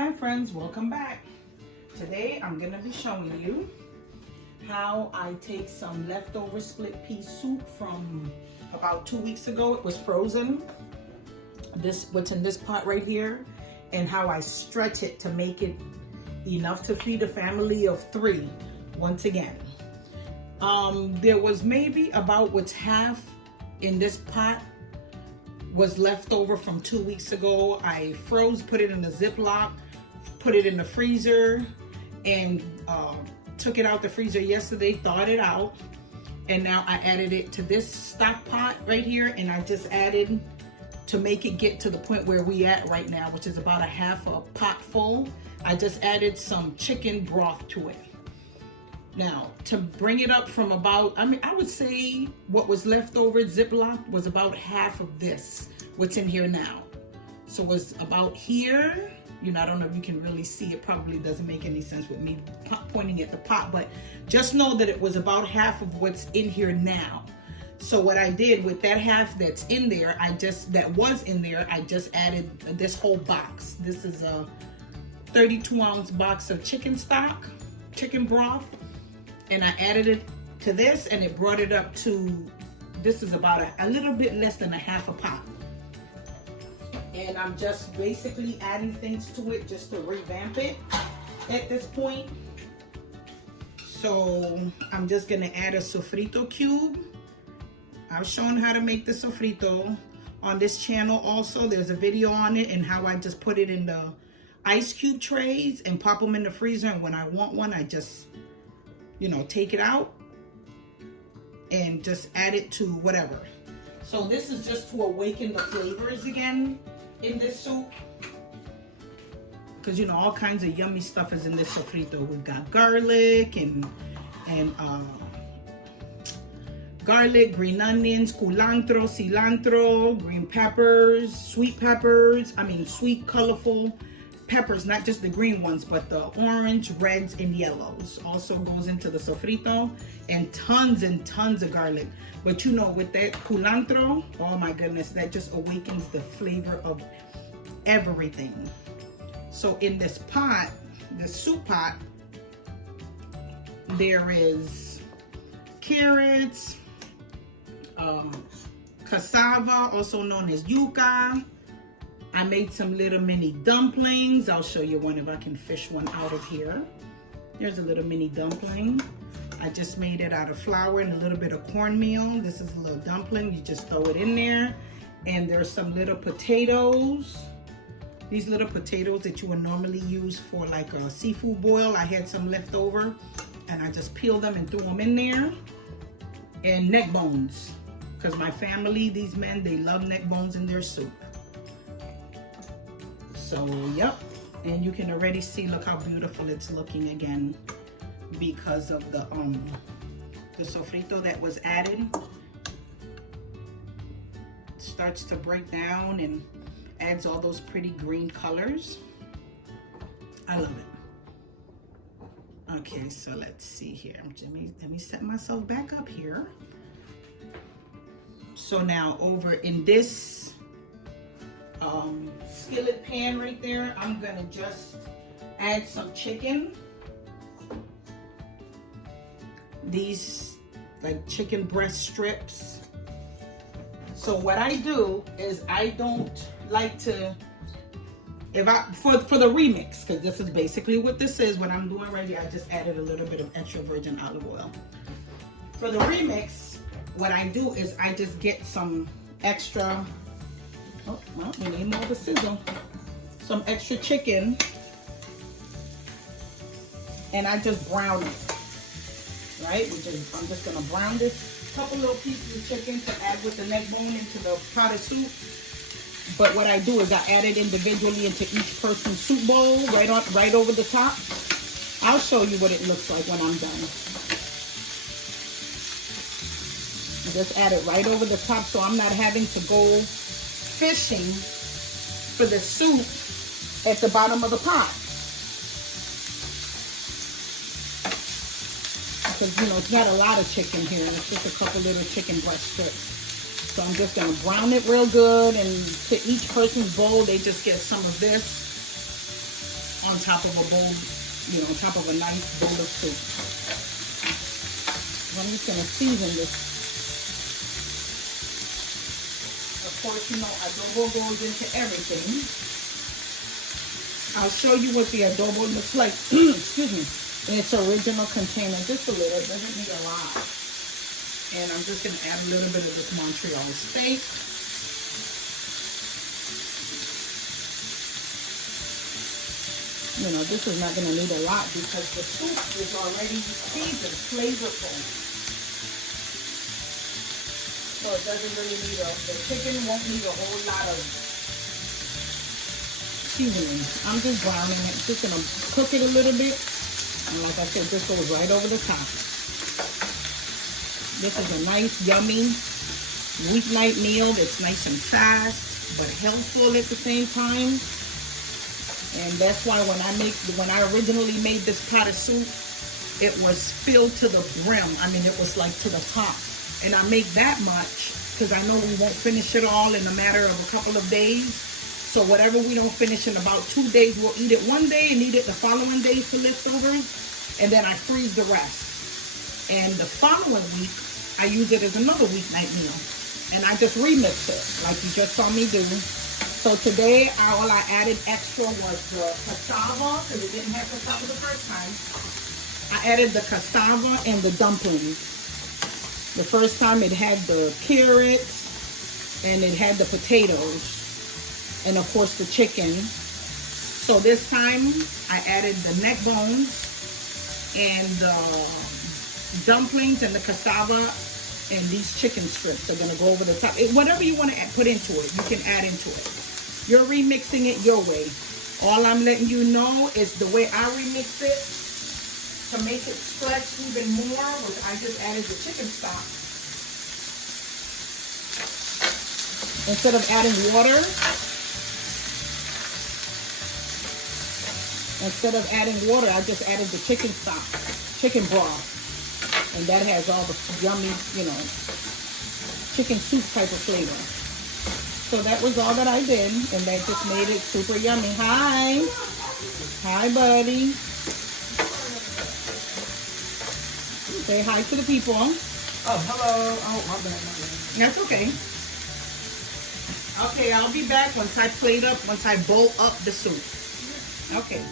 Hi friends, welcome back. Today I'm going to be showing you how I take some leftover split pea soup from about 2 weeks ago. It was frozen. What's in this pot right here, and how I stretch it to make it enough to feed a family of 3 once again. There was maybe about what's half in this pot was left over from 2 weeks ago. I froze, put it in a Ziploc, put it in the freezer, and took it out the freezer yesterday, thawed it out, and now I added it to this stock pot right here, and I just added, to make it get to the point where we at right now, which is about a half a pot full, I just added some chicken broth to it. Now, to bring it up from about, I would say what was left over Ziploc was about half of this, what's in here now. So it was about here. You know, I don't know if you can really see. It probably doesn't make any sense with me pointing at the pot, but just know that it was about half of what's in here now. So what I did with that half that's in there, I just added this whole box. This is a 32-ounce box of chicken stock, chicken broth, and I added it to this, and it brought it up to, this is about a little bit less than a half a pot. And I'm just basically adding things to it just to revamp it at this point. So I'm just gonna add a sofrito cube. I've shown how to make the sofrito on this channel also. There's a video on it and how I just put it in the ice cube trays and pop them in the freezer, and when I want one, I just, you know, take it out and just add it to whatever. So this is just to awaken the flavors again in this soup, because you know all kinds of yummy stuff is in this sofrito. We've got garlic and garlic, green onions, culantro, cilantro, green peppers, sweet colorful peppers, not just the green ones, but the orange, reds, and yellows also goes into the sofrito, and tons of garlic. But you know, with that culantro, oh my goodness, that just awakens the flavor of everything. So in this pot, the soup pot, there is carrots, cassava, also known as yuca. I made some little mini dumplings. I'll show you one if I can fish one out of here. There's a little mini dumpling. I just made it out of flour and a little bit of cornmeal. This is a little dumpling. You just throw it in there. And there's some little potatoes. These little potatoes that you would normally use for like a seafood boil. I had some left over and I just peeled them and threw them in there. And neck bones, because my family, these men, they love neck bones in their soup. So, yep. And you can already see, look how beautiful it's looking again, because of the sofrito that was added. Starts to break down and adds all those pretty green colors. I love it. Okay, so let's see here. Let me set myself back up here. So now over in this skillet pan right there, I'm gonna just add some chicken. These like chicken breast strips. So what I do is I don't like to, for the remix, because this is basically what this is, what I'm doing right here, I just added a little bit of extra virgin olive oil. For the remix, what I do is I just get some extra, oh, well, we need more of the sizzle, some extra chicken, and I just brown it, right? I'm just gonna brown this couple little pieces of chicken to add with the neck bone into the pot of soup. But what I do is I add it individually into each person's soup bowl, right over the top. I'll show you what it looks like when I'm done. I just add it right over the top, so I'm not having to go fishing for the soup at the bottom of the pot. Because, you know, it's not a lot of chicken here, and it's just a couple little chicken breast strips. So I'm just gonna brown it real good, and to each person's bowl, they just get some of this. on top of a bowl, you know, on top of a nice bowl of soup. I'm just gonna season this. Of course, you know, adobo goes into everything. I'll show you what the adobo looks like, excuse me, in its original container. Just a little, it doesn't need a lot. And I'm just gonna add a little bit of this Montreal steak. You know, this is not gonna need a lot because the soup is already seasoned, flavorful. So it doesn't really need the chicken won't need a whole lot of seasoning. I'm just browning it, just gonna cook it a little bit. And like I said, this goes right over the top. This is a nice, yummy weeknight meal that's nice and fast, but healthful at the same time. And that's why when I originally made this pot of soup, it was filled to the brim. I mean, it was like to the top. And I make that much because I know we won't finish it all in a matter of a couple of days. So whatever we don't finish in about 2 days, we'll eat it one day and eat it the following day for leftovers. And then I freeze the rest. And the following week, I use it as another weeknight meal. And I just remix it like you just saw me do. So today, all I added extra was the cassava, because it didn't have cassava the first time. I added the cassava and the dumplings. The first time it had the carrots, and it had the potatoes, and of course the chicken. So this time, I added the neck bones, and the dumplings, and the cassava, and these chicken strips are going to go over the top. Whatever you want to put into it, you can add into it. You're remixing it your way. All I'm letting you know is the way I remix it to make it stretch even more, which I just added the chicken stock. Instead of adding water, I just added the chicken stock, chicken broth. And that has all the yummy, you know, chicken soup type of flavor. So that was all that I did, and that just made it super yummy. Hi. Hi, buddy. Say hi to the people. Oh, hello. Oh, my bad. That's okay. Okay, I'll be back once I bowl up the soup. Okay.